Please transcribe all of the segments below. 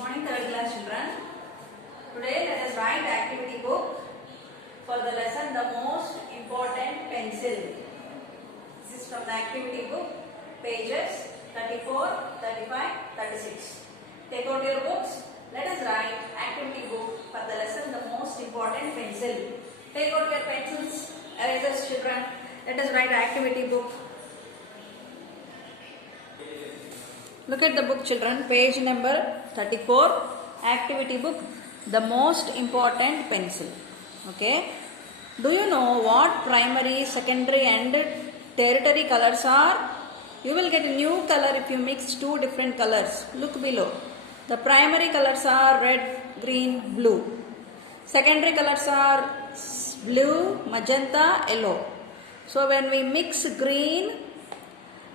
morning, third class children. Today let us write activity book for the lesson the most important pencil. This is from the activity book, pages 34, 35, 36. Take out your books. Let us write activity book for the lesson the most important pencil. Take out your pencils, erasers children. Let us write activity book. Look at the book children, page number 34, activity book, the most important pencil. Okay. Do you know what primary, secondary and tertiary colors are? You will get a new color if you mix two different colors. Look below. The primary colors are red, green, blue. Secondary colors are blue, magenta, yellow. So when we mix green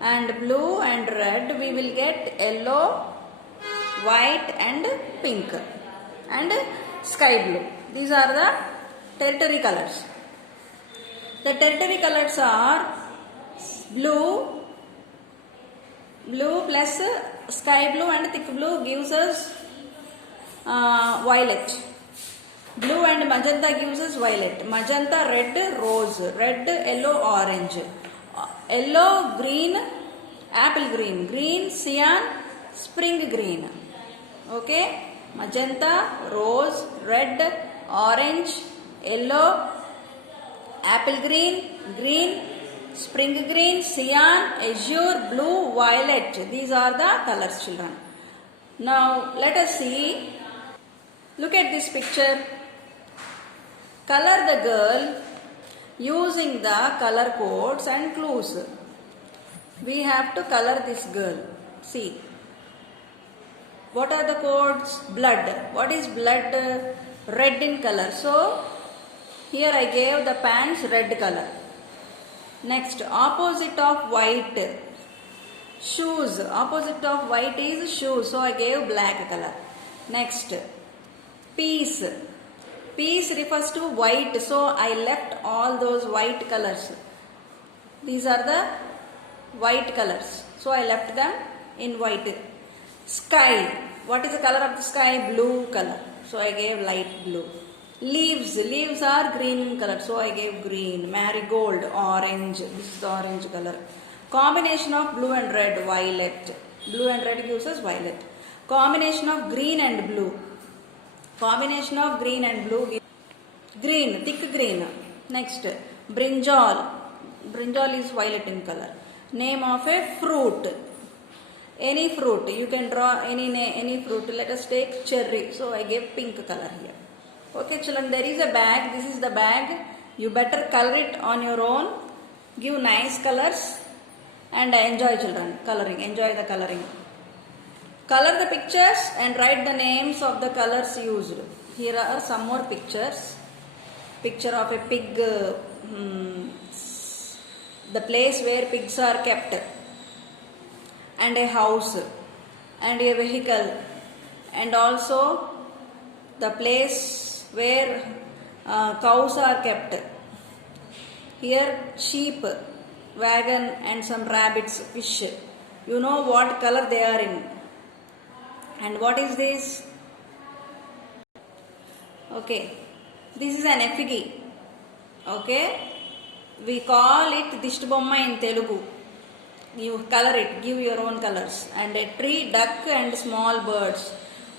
and blue and red, we will get yellow, white and pink and sky blue. These are the tertiary colors. The tertiary colors are blue plus sky blue and thick blue gives us violet. Blue and magenta gives us violet. Magenta, red, rose. Red, yellow, orange. Yellow, green, apple green. Green, cyan, spring green. Okay. Magenta, rose, red, orange, yellow, apple green, green, spring green, cyan, azure, blue, violet. These are the colors, children. Now let us see. Look at this picture. Color the girl using the color codes and clues. We have to color this girl. See. What are the codes? Blood. What is blood? Red in color. So, here I gave the pants red color. Next, opposite of white. Shoes. Opposite of white is shoes. So, I gave black color. Next, peace. Peace refers to white. So, I left all those white colors. These are the white colors. So, I left them in white. Sky. What is the color of the sky? Blue color. So, I gave light blue. Leaves. Leaves are green in color. So, I gave green. Marigold. Orange. This is the orange color. Combination of blue and red. Violet. Blue and red gives us violet. Combination of green and blue. Combination of green and blue. Green. Thick green. Next. Brinjal. Brinjal is violet in color. Name of a fruit. Any fruit. You can draw any fruit. Let us take cherry. So, I gave pink color here. Okay, children, there is a bag. This is the bag. You better color it on your own. Give nice colors. And enjoy, children, coloring. Enjoy the coloring. Color the pictures and write the names of the colors used. Here are some more pictures. Picture of a pig. The place where pigs are kept. And a house. And a vehicle. And also the place where cows are kept. Here sheep, wagon and some rabbits, fish. You know what color they are in. And what is this? Okay. This is an effigy. Okay. We call it Dishti Bomma in Telugu. You color it. Give your own colors. And a tree, duck and small birds.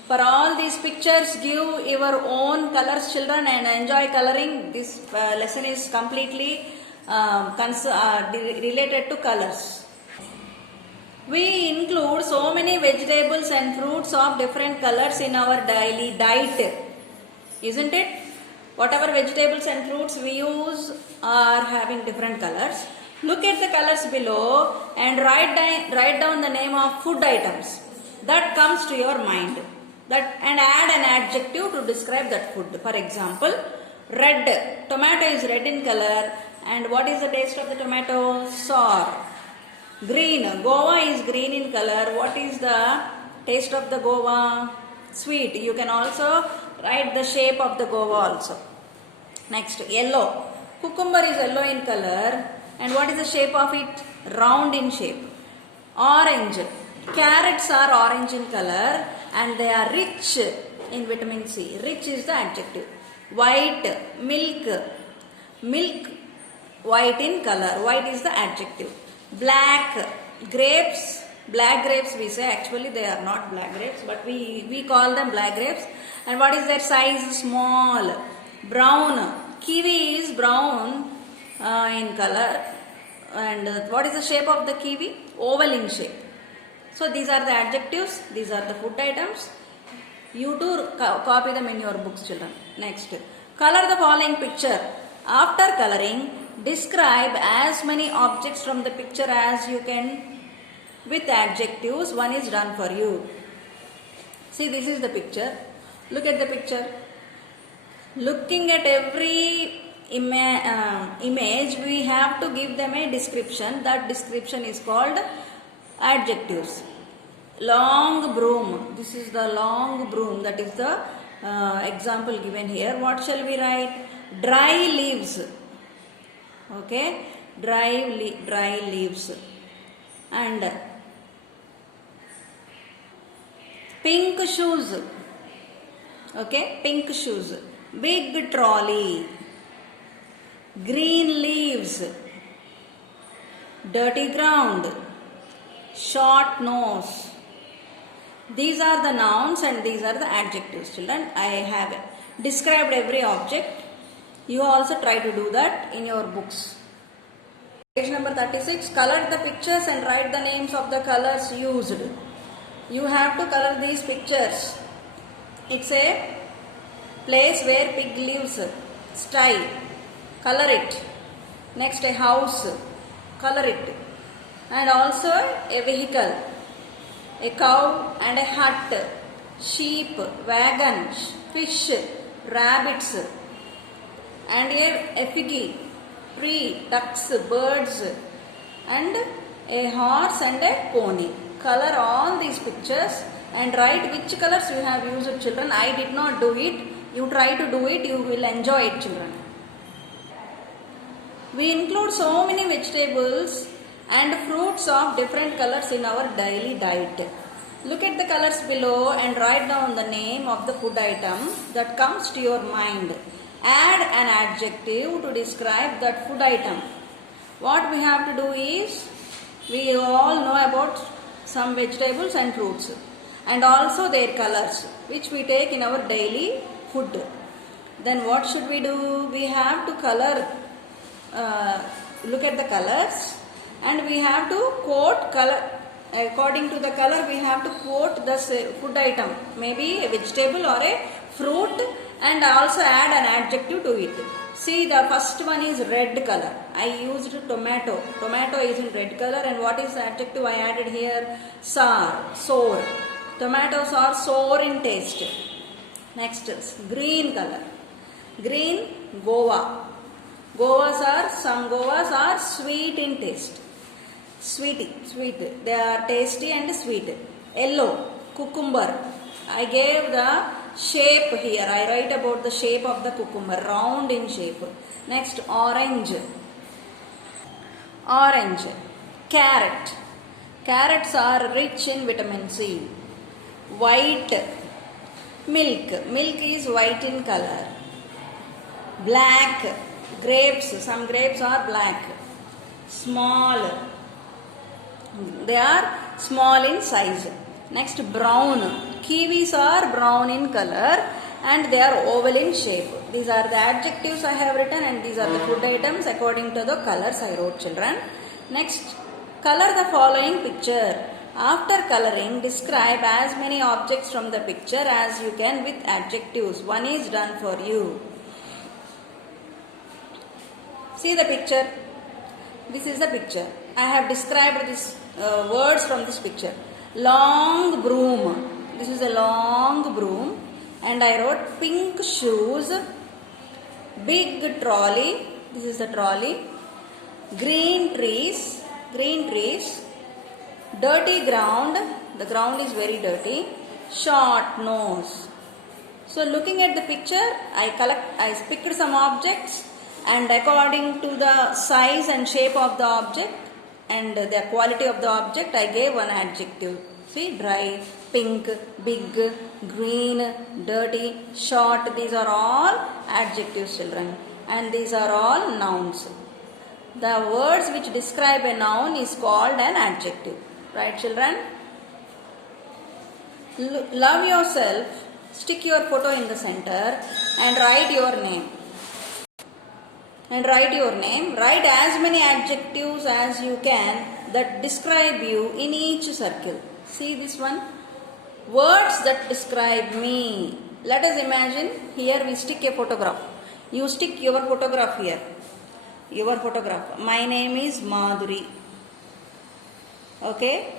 For all these pictures, give your own colors, children, and enjoy coloring. This lesson is completely related to colors. We include so many vegetables and fruits of different colors in our daily diet. Isn't it? Whatever vegetables and fruits we use are having different colors. Look at the colors below and write down the name of food items that comes to your mind. And add an adjective to describe that food. For example, red. Tomato is red in color. And what is the taste of the tomato? Sour. Green. Guava is green in color. What is the taste of the guava? Sweet. You can also write the shape of the guava also. Next, yellow. Cucumber is yellow in color. And what is the shape of it? Round in shape. Orange. Carrots are orange in color and they are rich in vitamin C. Rich is the adjective. White, milk, milk, white in color. White is the adjective. Black, grapes, black grapes we say, actually they are not black grapes, but we call them black grapes. And what is their size? Small. Brown, kiwi is brown in color. And what is the shape of the kiwi? Oval in shape. So these are the adjectives, these are the food items. You too copy them in your books, children. Next, color the following picture. After coloring, describe as many objects from the picture as you can with adjectives. One is done for you. See, this is the picture. Look at the picture. Looking at every image, we have to give them a description. That description is called adjectives. Long broom. This is the long broom. That is the example given here. What shall we write? Dry leaves. Okay. Dry leaves. And pink shoes. Okay. Pink shoes. Big trolley. Green leaves. Dirty ground. Short nose. These are the nouns and these are the adjectives, children. I have described every object. You also try to do that in your books. Page number 36. Color the pictures and write the names of the colors used. You have to color these pictures. It's a place where pig lives. Style. Color it. Next, a house. Color it. And also a vehicle. A cow and a hut, sheep, wagon, fish, rabbits, and a effigy, tree, ducks, birds, and a horse and a pony. Color all these pictures and write which colors you have used, children. I did not do it. You try to do it. You will enjoy it, children. We include so many vegetables and fruits of different colors in our daily diet. Look at the colors below and write down the name of the food item that comes to your mind. Add an adjective to describe that food item. What we have to do is, we all know about some vegetables and fruits and also their colors, which we take in our daily food. Then what should we do? We have to color, look at the colors. And we have to quote color. According to the color, we have to quote the food item, maybe a vegetable or a fruit, and also add an adjective to it. See, the first one is red color. I used tomato. Tomato is in red color, and what is the adjective I added here? Sour. Tomatoes are sour in taste. Next is green color. Green, guava. Some guavas are sweet in taste. Sweet. They are tasty and sweet. Yellow, cucumber. I gave the shape here. I write about the shape of the cucumber, round in shape. Next, orange. Carrot. Carrots are rich in vitamin C. White. Milk is white in color. Black. Grapes. Some grapes are black. Small. They are small in size. Next, brown. Kiwis are brown in color and they are oval in shape. These are the adjectives I have written and these are the food items according to the colors I wrote, children. Next, color the following picture. After coloring, describe as many objects from the picture as you can with adjectives. One is done for you. See the picture. This is the picture. I have described these words from this picture. Long broom. This is a long broom. And I wrote pink shoes. Big trolley. This is the trolley. Green trees. Dirty ground. The ground is very dirty. Short nose. So looking at the picture, I picked some objects. And according to the size and shape of the object and the quality of the object, I gave one adjective. See, dry, pink, big, green, dirty, short. These are all adjectives, children. And these are all nouns. The words which describe a noun is called an adjective. Right, children? Love yourself. Stick your photo in the center and write your name. Write as many adjectives as you can that describe you in each circle. See this one? Words that describe me. Let us imagine here we stick a photograph. You stick your photograph here. Your photograph. My name is Madhuri. Okay?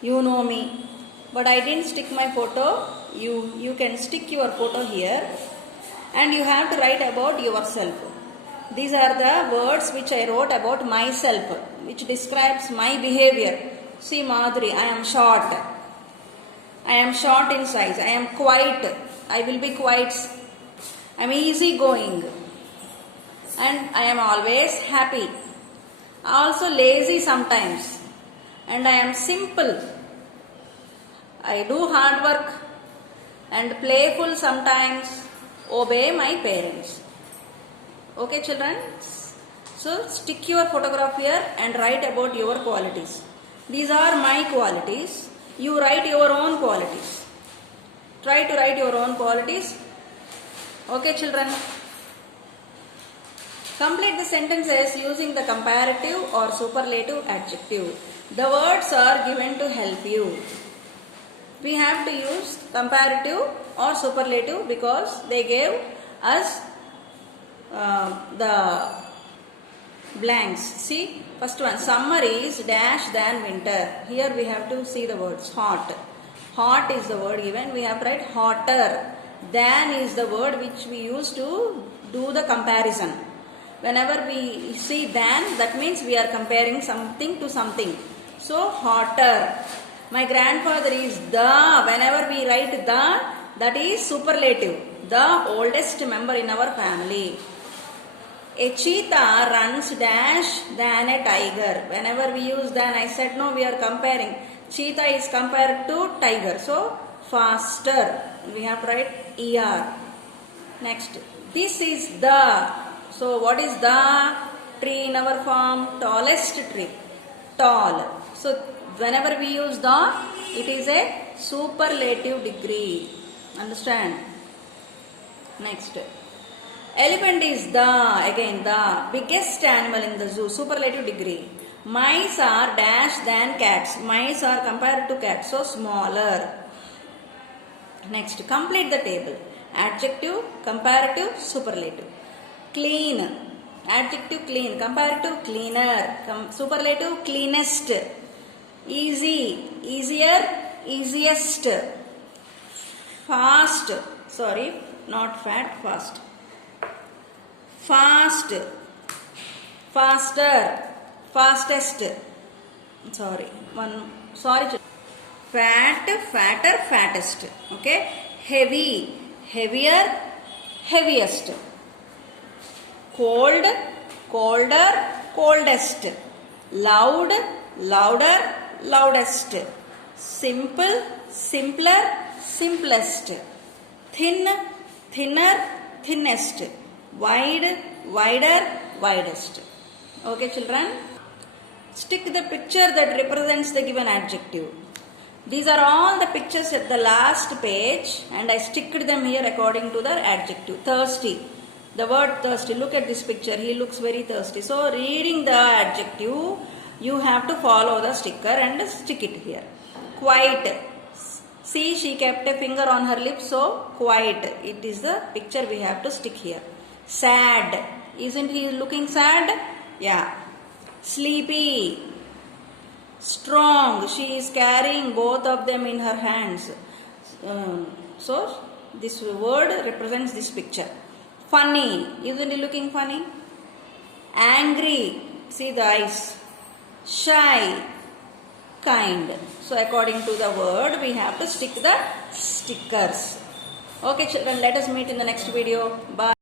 You know me. But I didn't stick my photo. You can stick your photo here. And you have to write about yourself. These are the words which I wrote about myself, which describes my behavior. See, Madhuri, I am short. I am short in size. I am quiet. I will be quiet. I am easygoing. And I am always happy. Also lazy sometimes. And I am simple. I do hard work and playful sometimes. Obey my parents. Okay, children? So, stick your photograph here and write about your qualities. These are my qualities. You write your own qualities. Try to write your own qualities. Okay, children? Complete the sentences using the comparative or superlative adjective. The words are given to help you. We have to use comparative or superlative because they gave us the blanks. See, first one, summer is dash than winter. Here we have to see the words hot. Hot is the word given. We have to write hotter. Than is the word which we use to do the comparison. Whenever we see than, that means we are comparing something to something. So, hotter. My grandfather is the. Whenever we write the, that is superlative. The oldest member in our family. A cheetah runs dash than a tiger. Whenever we use than, I said no, we are comparing. Cheetah is compared to tiger. So, faster. We have to write ER. Next. This is the. So, what is the? Tree in our form. Tallest tree. Tall. So, whenever we use the, it is a superlative degree. Understand? Next. Elephant is the biggest animal in the zoo, superlative degree. Mice are dash than cats. Mice are compared to cats, so smaller. Next, complete the table. Adjective, comparative, superlative. Clean. Adjective clean, comparative cleaner, superlative cleanest. Easy, easier, easiest. Fast, sorry, not fat, fast. Fast, faster, fastest. Sorry, fat, fatter, fattest. Okay, heavy, heavier, heaviest. Cold, colder, coldest. Loud, louder, loudest. Simple, simpler, simplest. Thin, thinner, thinnest. Wide, wider, widest. Okay, children? Stick the picture that represents the given adjective. These are all the pictures at the last page and I sticked them here according to their adjective. Thirsty. The word thirsty. Look at this picture. He looks very thirsty. So, reading the adjective, you have to follow the sticker and stick it here. Quiet. See, she kept a finger on her lips. So, quiet. It is the picture we have to stick here. Sad. Isn't he looking sad? Yeah. Sleepy. Strong. She is carrying both of them in her hands. So, this word represents this picture. Funny. Isn't he looking funny? Angry. See the eyes. Shy. Kind. So, according to the word, we have to stick the stickers. Okay, children, let us meet in the next video. Bye.